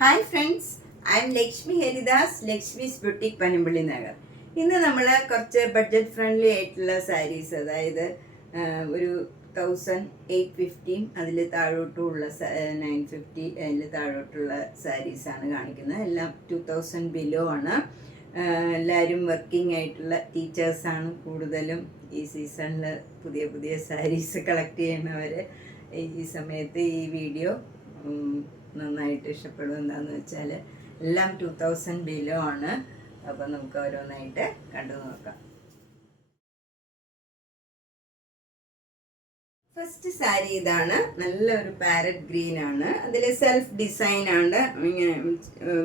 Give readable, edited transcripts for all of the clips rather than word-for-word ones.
Hi friends, I M Lakshmi Haridas, Lakshmi's boutique Panampilly Nagar. ഇന്ന് നമ്മൾ കുറച്ച് ബഡ്ജറ്റ് ഫ്രണ്ട്ലി ആയിട്ടുള്ള സാരീസ്, അതായത് ഒരു 1850 അതിൽ താഴോട്ടുള്ള 950 അതിൽ താഴോട്ടുള്ള സാരീസാണ് കാണിക്കുന്നത്. എല്ലാം 2000 ബിലോ ആണ്. എല്ലാവരും വർക്കിംഗ് ആയിട്ടുള്ള ടീച്ചേഴ്സാണ് കൂടുതലും. ഈ സീസണിൽ പുതിയ പുതിയ സാരീസ് കളക്ട് ചെയ്യുന്നവർ ഈ സമയത്ത് ഈ വീഡിയോ നന്നായിട്ട് ഇഷ്ടപ്പെടും. എന്താണെന്ന് വെച്ചാൽ എല്ലാം 2000 ബിലോ ആണ്. അപ്പോൾ നമുക്ക് ഓരോന്നായിട്ട് കണ്ടു നോക്കാം. ഫസ്റ്റ് സാരി ഇതാണ്. നല്ലൊരു പാരറ്റ് ഗ്രീൻ ആണ്. അതിൽ സെൽഫ് ഡിസൈൻ ആണ്, ഇങ്ങനെ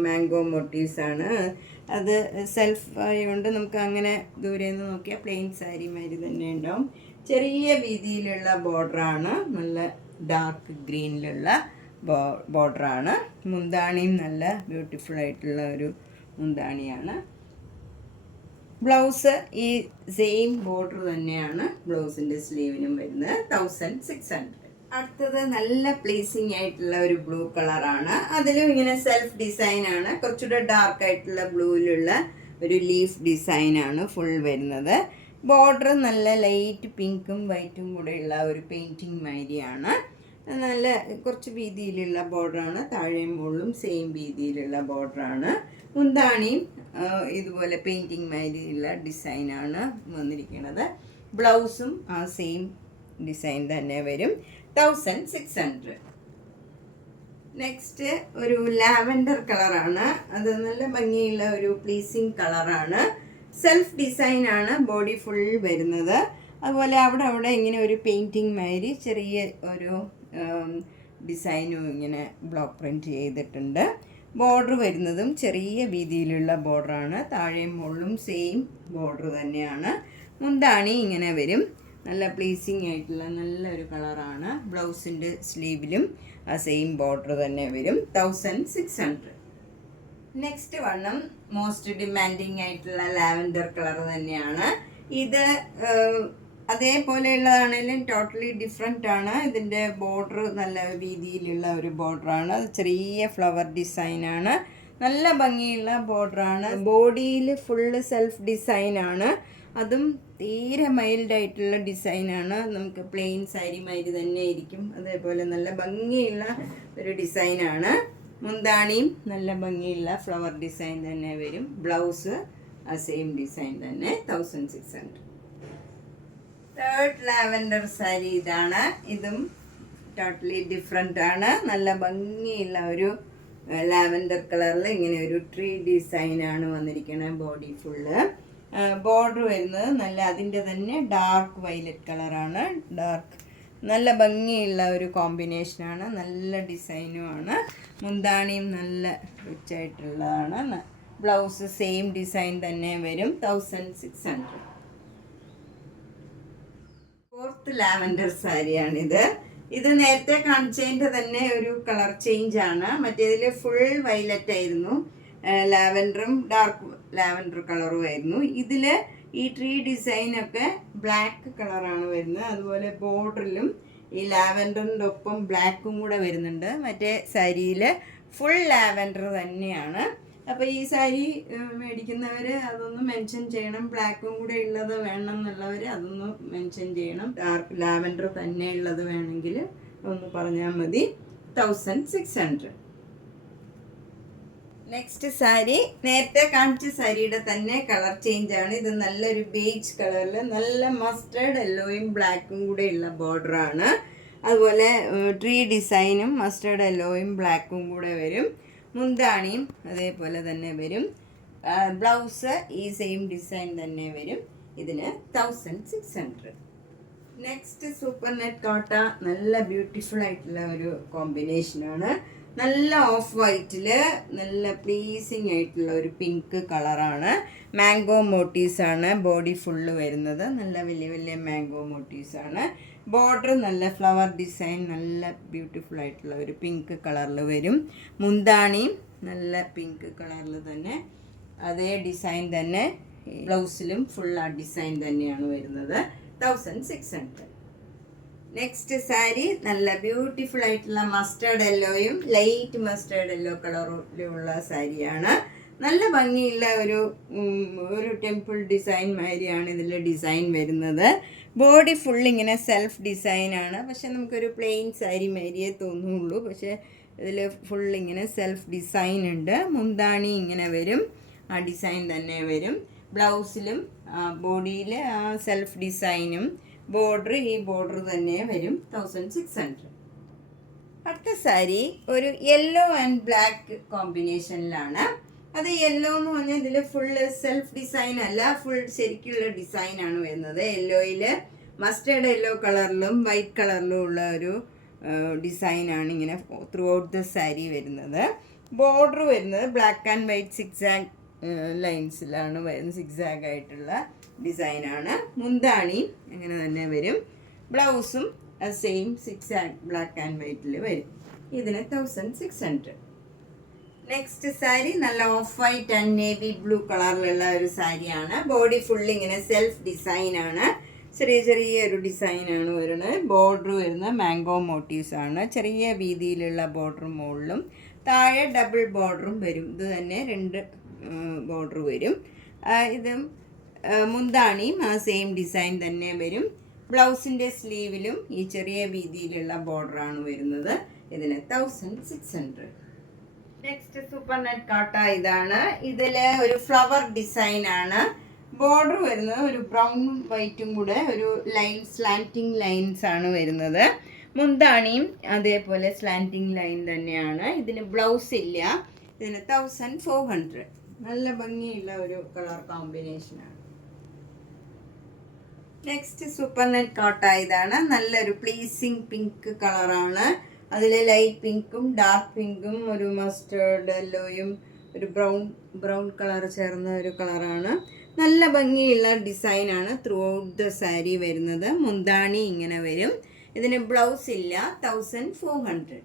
മാംഗോ മോട്ടീവ്സ് ആണ്. അത് സെൽഫ് ആയതുകൊണ്ട് നമുക്ക് അങ്ങനെ ദൂരെ നിന്ന് നോക്കിയാൽ പ്ലെയിൻ സാരി മാതിരി തന്നെ ഉണ്ടാവും. ചെറിയ വീതിയിലുള്ള ബോർഡറാണ്, നല്ല ഡാർക്ക് ഗ്രീനിലുള്ള ബോർഡറാണ്. മുന്താണിയും നല്ല ബ്യൂട്ടിഫുൾ ആയിട്ടുള്ള ഒരു മുന്താണിയാണ്. ബ്ലൗസ് ഈ സെയിം ബോർഡർ തന്നെയാണ് ബ്ലൗസിൻ്റെ സ്ലീവിനും വരുന്നത്. 1600. അടുത്തത് നല്ല പ്ലീസിങ് ആയിട്ടുള്ള ഒരു ബ്ലൂ കളറാണ്. അതിലും ഇങ്ങനെ സെൽഫ് ഡിസൈൻ ആണ്. കുറച്ചുകൂടെ ഡാർക്ക് ആയിട്ടുള്ള ബ്ലൂവിലുള്ള ഒരു ലീഫ് ഡിസൈനാണ് ഫുൾ വരുന്നത്. ബോർഡർ നല്ല ലൈറ്റ് പിങ്കും വൈറ്റും കൂടെയുള്ള ഒരു പെയിൻറ്റിങ് മാതിരിയാണ്. നല്ല കുറച്ച് വീതിയിലുള്ള ബോർഡറാണ്. താഴെയും മുകളിലും സെയിം വീതിയിലുള്ള ബോർഡറാണ്. മുന്താണിയും ഇതുപോലെ പെയിൻറ്റിങ് മാതിരിയുള്ള ഡിസൈനാണ് വന്നിരിക്കുന്നത്. ബ്ലൗസും ആ സെയിം ഡിസൈൻ തന്നെ വരും. 1600. നെക്സ്റ്റ് ഒരു ലാവൻഡർ കളറാണ്. അത് നല്ല ഭംഗിയുള്ള ഒരു പ്ലീസിങ് കളറാണ്. സെൽഫ് ഡിസൈനാണ് ബോഡി ഫുൾ വരുന്നത്. അതുപോലെ അവിടെ ഇങ്ങനെ ഒരു പെയിൻറ്റിങ് മാതിരി ചെറിയ ഒരു ഡിസൈനും ഇങ്ങനെ ബ്ലോക്ക് പ്രിൻറ്റ് ചെയ്തിട്ടുണ്ട്. ബോർഡർ വരുന്നതും ചെറിയ വീതിയിലുള്ള ബോർഡറാണ്. താഴെയും മുകളിലും സെയിം ബോർഡർ തന്നെയാണ്. മുന്താണി ഇങ്ങനെ വരും. നല്ല പ്ലീസിങ് ആയിട്ടുള്ള നല്ലൊരു കളറാണ്. ബ്ലൗസിൻ്റെ സ്ലീവിലും ആ സെയിം ബോർഡർ തന്നെ വരും. 1600. നെക്സ്റ്റ് വണ്ണം മോസ്റ്റ് ഡിമാൻഡിങ് ആയിട്ടുള്ള ലാവൻഡർ കളർ തന്നെയാണ്. ഇത് അതേപോലെയുള്ളതാണെങ്കിലും ടോട്ടലി ഡിഫറെൻ്റ് ആണ്. ഇതിൻ്റെ ബോർഡർ നല്ല വീതിയിലുള്ള ഒരു ബോർഡറാണ്. ചെറിയ ഫ്ലവർ ഡിസൈനാണ്. നല്ല ഭംഗിയുള്ള ബോർഡറാണ്. ബോഡിയിൽ ഫുള്ള് സെൽഫ് ഡിസൈനാണ്. അതും തീരെ മൈൽഡായിട്ടുള്ള ഡിസൈനാണ്. നമുക്ക് പ്ലെയിൻ സാരി മാതിരി തന്നെ ഇരിക്കും. അതേപോലെ നല്ല ഭംഗിയുള്ള ഒരു ഡിസൈനാണ്. മുന്താണിയും നല്ല ഭംഗിയുള്ള ഫ്ലവർ ഡിസൈൻ തന്നെ വരും. ബ്ലൗസ് ആ സെയിം ഡിസൈൻ തന്നെ. 1600. തേർഡ് ലാവൻഡർ സാരി ഇതാണ്. ഇതും ടോട്ടലി ഡിഫറെൻ്റ് ആണ്. നല്ല ഭംഗിയുള്ള ഒരു ലാവൻഡർ കളറിൽ ഇങ്ങനെ ഒരു ട്രീ ഡിസൈനാണ് വന്നിരിക്കുന്നത്. ബോഡി ഫുള്ള് ബോർഡർ വരുന്നത് നല്ല അതിൻ്റെ തന്നെ ഡാർക്ക് വയലറ്റ് കളറാണ്. ഡാർക്ക് നല്ല ഭംഗിയുള്ള ഒരു കോമ്പിനേഷനാണ്. നല്ല ഡിസൈനുമാണ്. മുന്താണിയും നല്ല റിച്ച് ആയിട്ടുള്ളതാണ്. ബ്ലൗസ് സെയിം ഡിസൈൻ തന്നെ വരും. 1600. ഫോർത്ത് ലാവൻഡർ സാരിയാണിത്. ഇത് നേരത്തെ കാണിച്ചതിൻ്റെ തന്നെ ഒരു കളർ ചേഞ്ച് ആണ്. മറ്റേതിൽ ഫുൾ വയലറ്റ് ആയിരുന്നു, ലാവൻഡറും ഡാർക്ക് ലാവൻഡർ കളറും ആയിരുന്നു. ഇതിൽ ഈ ട്രീ ഡിസൈനൊക്കെ ബ്ലാക്ക് കളറാണ് വരുന്നത്. അതുപോലെ ബോർഡറിലും ഈ ലാവൻഡറിൻ്റെ ഒപ്പം ബ്ലാക്കും കൂടെ വരുന്നുണ്ട്. മറ്റേ സാരിയിൽ ഫുൾ ലാവൻഡർ തന്നെയാണ്. അപ്പോൾ ഈ സാരി മേടിക്കുന്നവർ അതൊന്ന് മെൻഷൻ ചെയ്യണം. ബ്ലാക്കും കൂടെ ഉള്ളത് വേണം എന്നുള്ളവർ അതൊന്ന് മെൻഷൻ ചെയ്യണം. ഡാർക്ക് ലാവൻഡർ തന്നെ ഉള്ളത് വേണമെങ്കിൽ ഒന്ന് പറഞ്ഞാൽ മതി. 1600. നെക്സ്റ്റ് സാരി നേരത്തെ കാണിച്ച സാരിയുടെ തന്നെ കളർ ചേഞ്ച് ആണ്. ഇത് നല്ലൊരു ബേജ് കളറിൽ നല്ല മസ്റ്റേർഡ് യെല്ലോയും ബ്ലാക്കും കൂടെ ഉള്ള ബോർഡറാണ്. അതുപോലെ ട്രീ ഡിസൈനും മസ്റ്റേർഡ് യെല്ലോയും ബ്ലാക്കും കൂടെ വരും. മുന്താണിയും അതേപോലെ തന്നെ വരും. ബ്ലൗസ് ഈ സെയിം ഡിസൈൻ തന്നെ വരും. ഇതിന് 1600. നെക്സ്റ്റ് സൂപ്പർ നെറ്റ് കോട്ട. നല്ല ബ്യൂട്ടിഫുൾ ആയിട്ടുള്ള ഒരു കോമ്പിനേഷനാണ്. നല്ല ഓഫ് വൈറ്റിൽ നല്ല പ്ലീസിങ് ആയിട്ടുള്ള ഒരു പിങ്ക് കളറാണ്. മാംഗോ മോട്ടീവ്സാണ് ബോഡി ഫുള്ള് വരുന്നത്. നല്ല വലിയ വലിയ മാംഗോ മോട്ടീവ്സാണ്. ബോർഡർ നല്ല ഫ്ലവർ ഡിസൈൻ നല്ല ബ്യൂട്ടിഫുൾ ആയിട്ടുള്ള ഒരു പിങ്ക് കളറിൽ വരും. മുന്താണിയും നല്ല പിങ്ക് കളറിൽ തന്നെ അതേ ഡിസൈൻ തന്നെ. ബ്ലൗസിലും ഫുൾ ആ ഡിസൈൻ തന്നെയാണ് വരുന്നത്. 1600. നെക്സ്റ്റ് സാരി നല്ല ബ്യൂട്ടിഫുൾ ആയിട്ടുള്ള മസ്റ്റേർഡ് യെല്ലോയും ലൈറ്റ് മസ്റ്റേർഡ് യെല്ലോ കളറിലുള്ള സാരിയാണ്. നല്ല ഭംഗിയുള്ള ഒരു ടെമ്പിൾ ഡിസൈൻ മാതിരിയാണ് ഇതിൽ ഡിസൈൻ വരുന്നത്. ബോഡി ഫുൾ ഇങ്ങനെ സെൽഫ് ഡിസൈനാണ്. പക്ഷെ നമുക്കൊരു പ്ലെയിൻ സാരി മാതിരിയേ തോന്നുള്ളൂ. പക്ഷേ ഇതിൽ ഫുൾ ഇങ്ങനെ സെൽഫ് ഡിസൈൻ ഉണ്ട്. മുന്താണി ഇങ്ങനെ വരും, ആ ഡിസൈൻ തന്നെ വരും. ബ്ലൗസിലും ബോഡിയിൽ ആ സെൽഫ് ഡിസൈനും ഈ ബോർഡർ തന്നെ വരും. 1600. അടുത്ത സാരി ഒരു യെല്ലോ ആൻഡ് ബ്ലാക്ക് കോമ്പിനേഷനിലാണ്. അത് യെല്ലോ എന്ന് പറഞ്ഞാൽ ഇതിൽ ഫുള്ള് സെൽഫ് ഡിസൈൻ അല്ല, ഫുൾ ശരിക്കുള്ള ഡിസൈനാണ് വരുന്നത്. യെല്ലോയിൽ മസ്റ്റേർഡ് യെല്ലോ കളറിലും വൈറ്റ് കളറിലും ഉള്ള ഒരു ഡിസൈനാണ് ഇങ്ങനെ ത്രൂ ഔട്ട് ദ സാരി വരുന്നത്. ബോർഡർ വരുന്നത് ബ്ലാക്ക് ആൻഡ് വൈറ്റ് സിക്സാഗ് ലൈൻസിലാണ് വരുന്നത്. സിക്സാഗ് ആയിട്ടുള്ള ഡിസൈനാണ്. മുന്താണി അങ്ങനെ തന്നെ വരും. ബ്ലൗസും സെയിം സിക്സാഗ് ബ്ലാക്ക് ആൻഡ് വൈറ്റിൽ വരും. ഇതിന് 1600. നെക്സ്റ്റ് സാരി നല്ല of white and navy blue കളറിലുള്ള ഒരു സാരിയാണ്. ബോഡി ഫുള്ളി ഇങ്ങനെ സെൽഫ് ഡിസൈനാണ്. ചെറിയ ഒരു ഡിസൈനാണ് വരുന്നത്. ബോർഡർ വരുന്ന മാംഗോ മോട്ടീവ്സ് ആണ്. ചെറിയ വീതിയിലുള്ള ബോർഡർ മുകളിലും താഴെ ഡബിൾ ബോർഡറും വരും. ഇത് തന്നെ 2 ബോർഡർ വരും. ഇത് മുന്താണിയും ആ സെയിം ഡിസൈൻ തന്നെ വരും. ബ്ലൗസിൻ്റെ സ്ലീവിലും ഈ ചെറിയ വീതിയിലുള്ള ബോർഡറാണ് വരുന്നത്. ഇതിന് 1600. നെക്സ്റ്റ് സൂപ്പർ നെറ്റ് കാട്ട ഇതാണ്. ഇതിൽ ഒരു ഫ്ലവർ ഡിസൈനാണ്. ബോർഡർ വരുന്നത് ഒരു ബ്രൗണും വൈറ്റും കൂടെ ഒരു സ്ലാൻറ്റിങ് ലൈൻസ് ആണ് വരുന്നത്. മുന്താണിയും അതേപോലെ സ്ലാൻറ്റിങ് ലൈൻ തന്നെയാണ്. ഇതിന് ബ്ലൗസ് ഇല്ല. ഇതിന് 1400. നല്ല ഭംഗിയുള്ള ഒരു കളർ കോമ്പിനേഷനാണ്. നെക്സ്റ്റ് സൂപ്പർ നെറ്റ് കോട്ട ഇതാണ്. നല്ലൊരു പ്ലീസിങ് പിങ്ക് കളറാണ്. അതിൽ ലൈറ്റ് പിങ്കും ഡാർക്ക് പിങ്കും ഒരു മസ്റ്റേർഡ് യെല്ലോയും ഒരു ബ്രൗൺ കളർ ചേർന്ന ഒരു കളറാണ്. നല്ല ഭംഗിയുള്ള ഡിസൈനാണ് ത്രൂ ഔട്ട് ദ സാരി വരുന്നത്. മുന്താണി ഇങ്ങനെ വരും. ഇതിന് ബ്ലൗസ് ഇല്ല. 1400.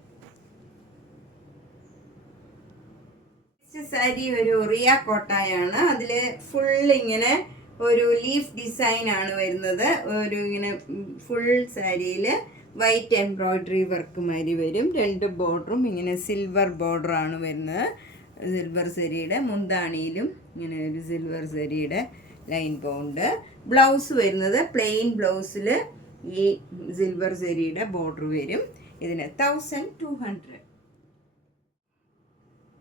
സാരി ഒരു റിയ കോട്ടായാണ്. അതിൽ ഫുൾ ഇങ്ങനെ ഒരു ലീഫ് ഡിസൈൻ ആണ് വരുന്നത്. ഒരു ഇങ്ങനെ ഫുൾ സാരിയിൽ വൈറ്റ് എംബ്രോയ്ഡറി വർക്ക് മാതിരി വരും. 2 ബോർഡറും ഇങ്ങനെ സിൽവർ ബോർഡറാണ് വരുന്നത്. സിൽവർ സരിയുടെ മുന്താണിയിലും ഇങ്ങനെ ഒരു സിൽവർ സരിയുടെ ലൈൻ പോണ്ട്. ബ്ലൗസ് വരുന്നത് പ്ലെയിൻ ബ്ലൗസിൽ ഈ സിൽവർ സരിയുടെ ബോർഡർ വരും. ഇതിന് 1200.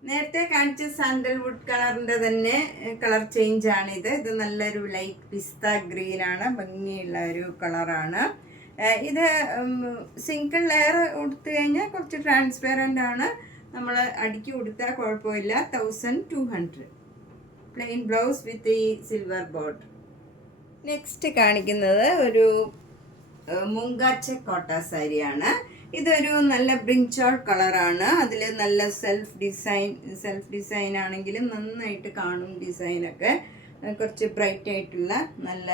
നേരത്തെ കാണിച്ച സാൻഡൽവുഡ് കളറിൻ്റെ തന്നെ കളർ ചേഞ്ച് ആണിത്. ഇത് നല്ലൊരു ലൈറ്റ് പിസ്ത ഗ്രീൻ ആണ്. ഭംഗിയുള്ള ഒരു കളറാണ്. ഇത് സിംഗിൾ ലെയർ കൊടുത്തു കഴിഞ്ഞാൽ കുറച്ച് ട്രാൻസ്പെറൻ്റ് ആണ്. നമ്മൾ അടുക്കി കൊടുത്താൽ കുഴപ്പമില്ല. 1200. പ്ലെയിൻ ബ്ലൗസ് വിത്ത് ഈ സിൽവർ ബോർഡർ. നെക്സ്റ്റ് കാണിക്കുന്നത് ഒരു മുങ്കാച്ച കോട്ട സാരിയാണ്. ഇതൊരു നല്ല ബ്രിഞ്ചോൾ കളറാണ്. അതിൽ നല്ല സെൽഫ് ഡിസൈൻ ആണെങ്കിലും നന്നായിട്ട് കാണും. ഡിസൈനൊക്കെ കുറച്ച് ബ്രൈറ്റ് ആയിട്ടുള്ള നല്ല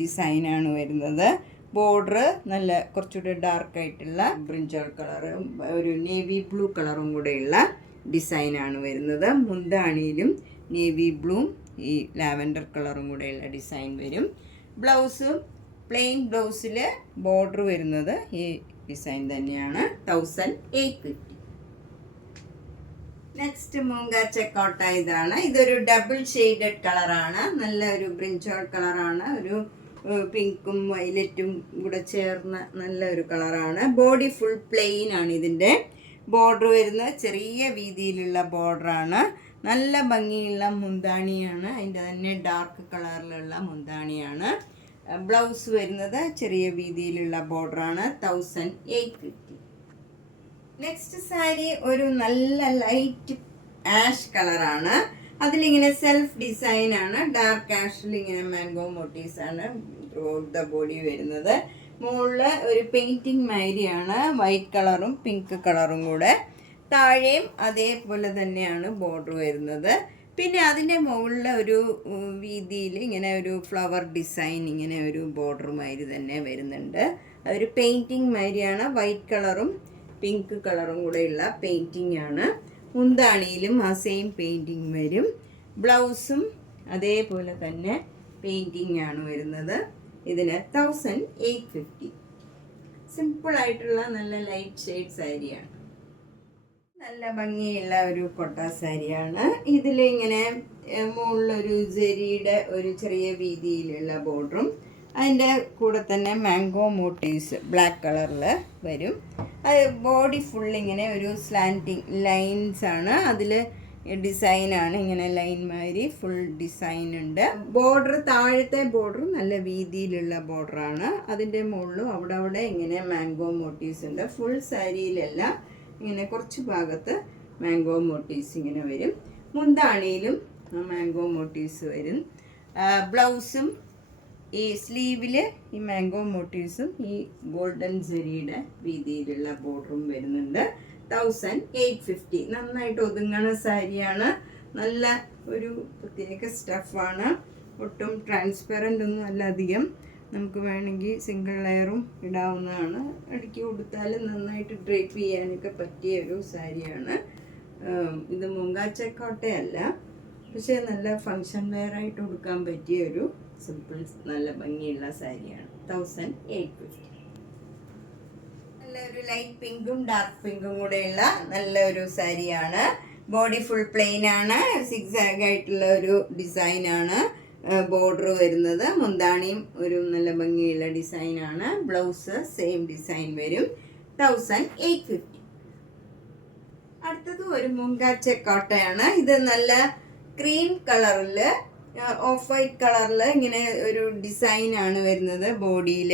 ഡിസൈനാണ് വരുന്നത്. ബോർഡർ നല്ല കുറച്ചുകൂടി ഡാർക്കായിട്ടുള്ള ബ്രിഞ്ചോൾ കളറും ഒരു നേവി ബ്ലൂ കളറും കൂടെയുള്ള ഡിസൈനാണ് വരുന്നത്. മുന്താണിയിലും നേവി ബ്ലൂവും ഈ ലാവൻഡർ കളറും കൂടെയുള്ള ഡിസൈൻ വരും. ബ്ലൗസ് പ്ലെയിൻ ബ്ലൗസിൽ ബോർഡർ വരുന്നത് ഈ ഡിസൈൻ തന്നെയാണ്. 1850. നെക്സ്റ്റ് മൂങ്കാച്ച കോട്ട ഇതാണ്. ഇതൊരു ഡബിൾ ഷെയ്ഡഡ് കളറാണ്. നല്ല ഒരു ബ്രിഞ്ചോൾ കളറാണ്. ഒരു പിങ്കും വയലറ്റും കൂടെ ചേർന്ന നല്ല ഒരു കളറാണ്. ബോഡി ഫുൾ പ്ലെയിൻ ആണ്. ഇതിൻ്റെ ബോർഡർ വരുന്ന ചെറിയ വീതിയിലുള്ള ബോർഡറാണ്. നല്ല ഭംഗിയുള്ള മുന്താണിയാണ്. അതിൻ്റെ തന്നെ ഡാർക്ക് കളറിലുള്ള മുന്താണിയാണ്. ബ്ലൗസ് വരുന്നത് ചെറിയ വീതിയിലുള്ള ബോർഡറാണ്. 1850. നെക്സ്റ്റ് സാരി ഒരു നല്ല ലൈറ്റ് ആഷ് കളറാണ്. അതിലിങ്ങനെ സെൽഫ് ഡിസൈനാണ്. ഡാർക്ക് ആഷിൽ ഇങ്ങനെ മാംഗോ മോട്ടീവ്സ് ആണ് ത്രൂ ഔട്ട് ദ ബോഡി വരുന്നത്. മുകളിൽ ഒരു പെയിൻറ്റിങ് മാതിരിയാണ്. വൈറ്റ് കളറും പിങ്ക് കളറും കൂടെ. താഴെയും അതേപോലെ തന്നെയാണ് ബോർഡർ വരുന്നത്. പിന്നെ അതിൻ്റെ മുകളിൽ ഒരു വീതിയിൽ ഇങ്ങനെ ഒരു ഫ്ലവർ ഡിസൈൻ ഇങ്ങനെ ഒരു ബോർഡർ മാതിരി തന്നെ വരുന്നുണ്ട്. ഒരു പെയിൻറ്റിങ് മാതിരിയാണ്. വൈറ്റ് കളറും പിങ്ക് കളറും കൂടെയുള്ള പെയിൻറ്റിങ് ആണ്. മുന്താണിയിലും ആ സെയിം പെയിൻറ്റിങ് വരും. ബ്ലൗസും അതേപോലെ തന്നെ പെയിൻറ്റിങ് ആണ് വരുന്നത്. ഇതിന് 1850. സിമ്പിൾ ആയിട്ടുള്ള നല്ല ലൈറ്റ് ഷെയ്ഡ് സാരിയാണ്. നല്ല ഭംഗിയുള്ള ഒരു കൊട്ട സാരിയാണ്. ഇതിലിങ്ങനെ മുകളിലൊരു ജെരിയുടെ ഒരു ചെറിയ വീതിയിലുള്ള ബോർഡറും അതിൻ്റെ കൂടെ തന്നെ മാംഗോ മോട്ടീവ്സ് ബ്ലാക്ക് കളറിൽ വരും. അത് ബോഡി ഫുൾ ഇങ്ങനെ ഒരു സ്ലാൻറ്റിങ് ലൈൻസ് ആണ്. അതിൽ ഡിസൈനാണ്, ഇങ്ങനെ ലൈൻ മാതിരി ഫുൾ ഡിസൈൻ ഉണ്ട്. ബോർഡർ, താഴത്തെ ബോർഡർ നല്ല വീതിയിലുള്ള ബോർഡറാണ്. അതിൻ്റെ മുകളിലും അവിടെ ഇങ്ങനെ മാംഗോ മോട്ടീവ്സ് ഉണ്ട്. ഫുൾ സാരിയിലെല്ലാം ഇങ്ങനെ കുറച്ച് ഭാഗത്ത് മാംഗോ മോട്ടീവ്സ് ഇങ്ങനെ വരും. മുന്താണിയിലും മാംഗോ മോട്ടീവ്സ് വരും. ബ്ലൗസും ഈ സ്ലീവിൽ ഈ മാംഗോ മോട്ടീവ്സും ഈ ഗോൾഡൻ ജെറിയുടെ വീതിയിലുള്ള ബോർഡറും വരുന്നുണ്ട്. 1850. നന്നായിട്ട് ഒതുങ്ങണ സാരിയാണ്. നല്ല ഒരു പ്രത്യേക സ്റ്റഫാണ്. ഒട്ടും ട്രാൻസ്പെറൻ്റ് ഒന്നും അല്ല അധികം. നമുക്ക് വേണമെങ്കിൽ സിംഗിൾ ലെയറും ഇടാവുന്നതാണ്. അടുക്കി കൊടുത്താൽ നന്നായിട്ട് ഡ്രേപ്പ് ചെയ്യാനൊക്കെ പറ്റിയ ഒരു സാരിയാണ്. ഇത് മുങ്കാച്ചക്കോട്ടയല്ല, പക്ഷേ നല്ല ഫങ്ഷൻ വെയറായിട്ട് കൊടുക്കാൻ പറ്റിയ ഒരു സിമ്പിൾ നല്ല ഭംഗിയുള്ള സാരിയാണ്. 1850. നല്ലൊരു ലൈറ്റ് പിങ്കും ഡാർക്ക് പിങ്കും കൂടെയുള്ള നല്ലൊരു സാരിയാണ്. ബോഡി ഫുൾ പ്ലെയിൻ ആണ്. സിക്സാഗ് ആയിട്ടുള്ള ഒരു ഡിസൈനാണ് ബോർഡർ വരുന്നത്. മുന്താണിയും ഒരു നല്ല ഭംഗിയുള്ള ഡിസൈനാണ്. ബ്ലൗസ് സെയിം ഡിസൈൻ വരും. 1850. അടുത്തത് ഒരു മുങ്കാച്ച കോട്ടയാണ്. ഇത് നല്ല ക്രീം കളറിൽ ഓഫ് വൈറ്റ് കളറിൽ ഇങ്ങനെ ഒരു ഡിസൈനാണ് വരുന്നത്. ബോഡിയിൽ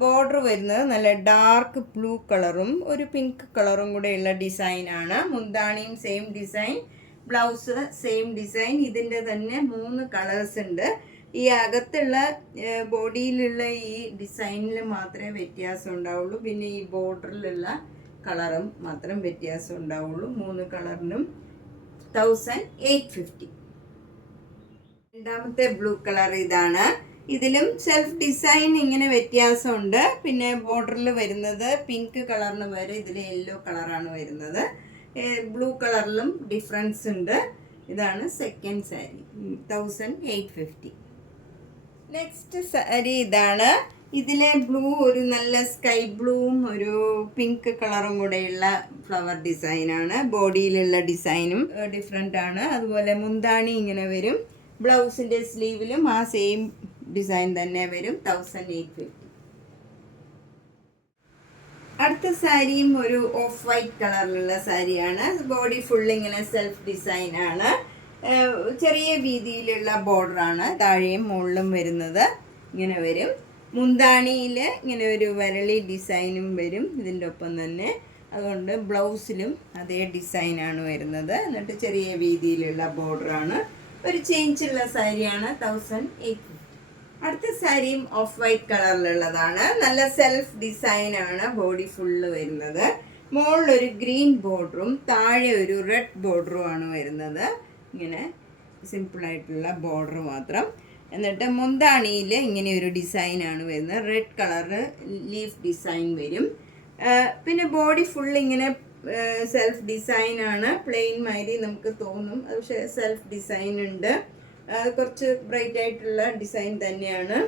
ബോർഡർ വരുന്നത് നല്ല ഡാർക്ക് ബ്ലൂ കളറും ഒരു പിങ്ക് കളറും കൂടെയുള്ള ഡിസൈനാണ്. മുന്താണിയും same design, blouse same design. ഇതിൻ്റെ തന്നെ 3 കളേഴ്സ് ഉണ്ട്. ഈ അകത്തുള്ള ബോഡിയിലുള്ള ഈ ഡിസൈനിൽ മാത്രമേ വ്യത്യാസം ഉണ്ടാവുള്ളൂ. പിന്നെ ഈ ബോർഡറിലുള്ള കളറും മാത്രം വ്യത്യാസം ഉണ്ടാവുള്ളൂ. 3 കളറിനും 1850. രണ്ടാമത്തെ ബ്ലൂ കളർ ഇതാണ്. ഇതിലും സെൽഫ് ഡിസൈൻ ഇങ്ങനെ വ്യത്യാസമുണ്ട്. പിന്നെ ബോർഡറിൽ വരുന്നത് പിങ്ക് കളറിന് വരെ ഇതിൽ യെല്ലോ കളറാണ് വരുന്നത്. ബ്ലൂ കളറിലും ഡിഫറൻസ് ഉണ്ട്. ഇതാണ് സെക്കൻഡ് സാരി. 1850. നെക്സ്റ്റ് സാരി ഇതാണ്. ഇതിലെ ബ്ലൂ ഒരു നല്ല സ്കൈ ബ്ലൂവും ഒരു പിങ്ക് കളറും കൂടെയുള്ള ഫ്ലവർ ഡിസൈനാണ്. ബോഡിയിലുള്ള ഡിസൈനും ഡിഫറെൻ്റ് ആണ്. അതുപോലെ മുന്താണി ഇങ്ങനെ വരും. ബ്ലൗസിൻ്റെ സ്ലീവിലും ആ സെയിം ഡിസൈൻ തന്നെ വരും. 1850. അടുത്ത സാരിയും ഒരു ഓഫ് വൈറ്റ് കളറിലുള്ള സാരിയാണ്. ബോഡി ഫുൾ ഇങ്ങനെ സെൽഫ് ഡിസൈനാണ്. ചെറിയ വീതിയിലുള്ള ബോർഡറാണ് താഴെയും മുകളിലും വരുന്നത്. ഇങ്ങനെ വരും. മുന്താണിയിൽ ഇങ്ങനെ ഒരു വരളി ഡിസൈനും വരും ഇതിൻ്റെ ഒപ്പം തന്നെ. അതുകൊണ്ട് ബ്ലൗസിലും അതേ ഡിസൈനാണ് വരുന്നത്. എന്നിട്ട് ചെറിയ വീതിയിലുള്ള ബോർഡറാണ്. ഒരു ചേഞ്ചുള്ള സാരിയാണ്. 1850. അടുത്ത സാരിയും ഓഫ് വൈറ്റ് കളറിലുള്ളതാണ്. നല്ല സെൽഫ് ഡിസൈനാണ് ബോഡി ഫുള്ള് വരുന്നത്. മുകളിലൊരു ഗ്രീൻ ബോർഡറും താഴെ ഒരു റെഡ് ബോർഡറും ആണ് വരുന്നത്. ഇങ്ങനെ സിമ്പിളായിട്ടുള്ള ബോർഡർ മാത്രം. എന്നിട്ട് മുന്താണിയിൽ ഇങ്ങനെ ഒരു ഡിസൈനാണ് വരുന്നത്. റെഡ് കളറ് ലീഫ് ഡിസൈൻ വരും. പിന്നെ ബോഡി ഫുൾ ഇങ്ങനെ സെൽഫ് ഡിസൈനാണ്. പ്ലെയിൻ മാതിരി നമുക്ക് തോന്നും, പക്ഷേ സെൽഫ് ഡിസൈൻ ഉണ്ട്. കുറച്ച് ബ്രൈറ്റ് ആയിട്ടുള്ള ഡിസൈൻ തന്നെയാണ്.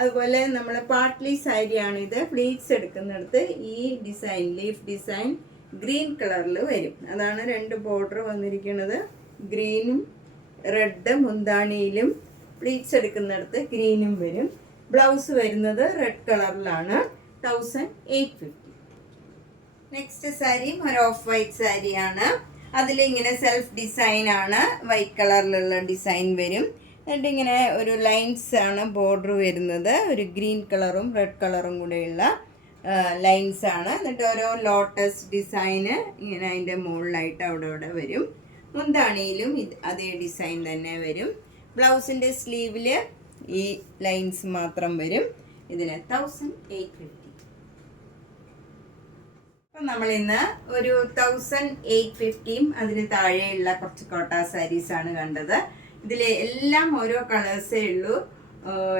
അതുപോലെ നമ്മൾ പാർട്ട്ലി സാരിയാണിത്. പ്ലീറ്റ്സ് എടുക്കുന്നിടത്ത് ഈ ഡിസൈൻ ലീഫ് ഡിസൈൻ ഗ്രീൻ കളറിൽ വരും. അതാണ് 2 ബോർഡർ വന്നിരിക്കുന്നത്. ഗ്രീനും റെഡ് മുന്താണിയിലും, പ്ലീറ്റ്സ് എടുക്കുന്നിടത്ത് ഗ്രീനും വരും. ബ്ലൗസ് വരുന്നത് റെഡ് കളറിലാണ്. 1850. നെക്സ്റ്റ് സാരിയും ഒരു ഓഫ് വൈറ്റ് സാരിയാണ്. അതിലിങ്ങനെ സെൽഫ് ഡിസൈനാണ്. വൈറ്റ് കളറിലുള്ള ഡിസൈൻ വരും. എന്നിട്ട് ഇങ്ങനെ ഒരു ലൈൻസ് ആണ് ബോർഡർ വരുന്നത്. ഒരു ഗ്രീൻ കളറും റെഡ് കളറും കൂടെയുള്ള ലൈൻസ് ആണ്. എന്നിട്ട് ഓരോ ലോട്ടസ് ഡിസൈന് ഇങ്ങനെ അതിൻ്റെ മുകളിലായിട്ട് അവിടെ വരും. മുന്താണിയിലും അതേ ഡിസൈൻ തന്നെ വരും. ബ്ലൗസിൻ്റെ സ്ലീവിൽ ഈ ലൈൻസ് മാത്രം വരും. ഇതിന് 1850. അപ്പം നമ്മളിന്ന് ഒരു 1850യും അതിന് താഴെയുള്ള കുറച്ച് കോട്ട സാരീസാണ് കണ്ടത്. ഇതിൽ എല്ലാം ഓരോ കളേഴ്സേ ഉള്ളൂ,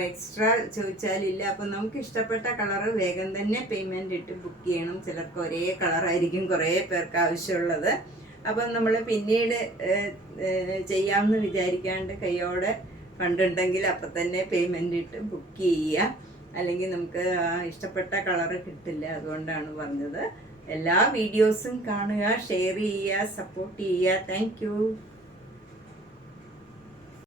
എക്സ്ട്രാ ചോദിച്ചാലില്ല. അപ്പം നമുക്ക് ഇഷ്ടപ്പെട്ട കളറ് വേഗം തന്നെ പേയ്മെൻ്റ് ഇട്ട് ബുക്ക് ചെയ്യണം. ചിലർക്ക് ഒരേ കളറായിരിക്കും കുറേ പേർക്ക് ആവശ്യമുള്ളത്. അപ്പം നമ്മൾ പിന്നീട് ചെയ്യാമെന്ന് വിചാരിക്കാണ്ട് കൈയോടെ ഫണ്ടുണ്ടെങ്കിൽ അപ്പം തന്നെ പേയ്മെൻ്റ് ഇട്ട് ബുക്ക് ചെയ്യുക. അല്ലെങ്കിൽ നമുക്ക് ഇഷ്ടപ്പെട്ട കളറ് കിട്ടില്ല. അതുകൊണ്ടാണ് പറഞ്ഞത്. എല്ലാ വീഡിയോസും കാണുക, ഷെയർ ചെയ്യുക, സപ്പോർട്ട് ചെയ്യുക. താങ്ക്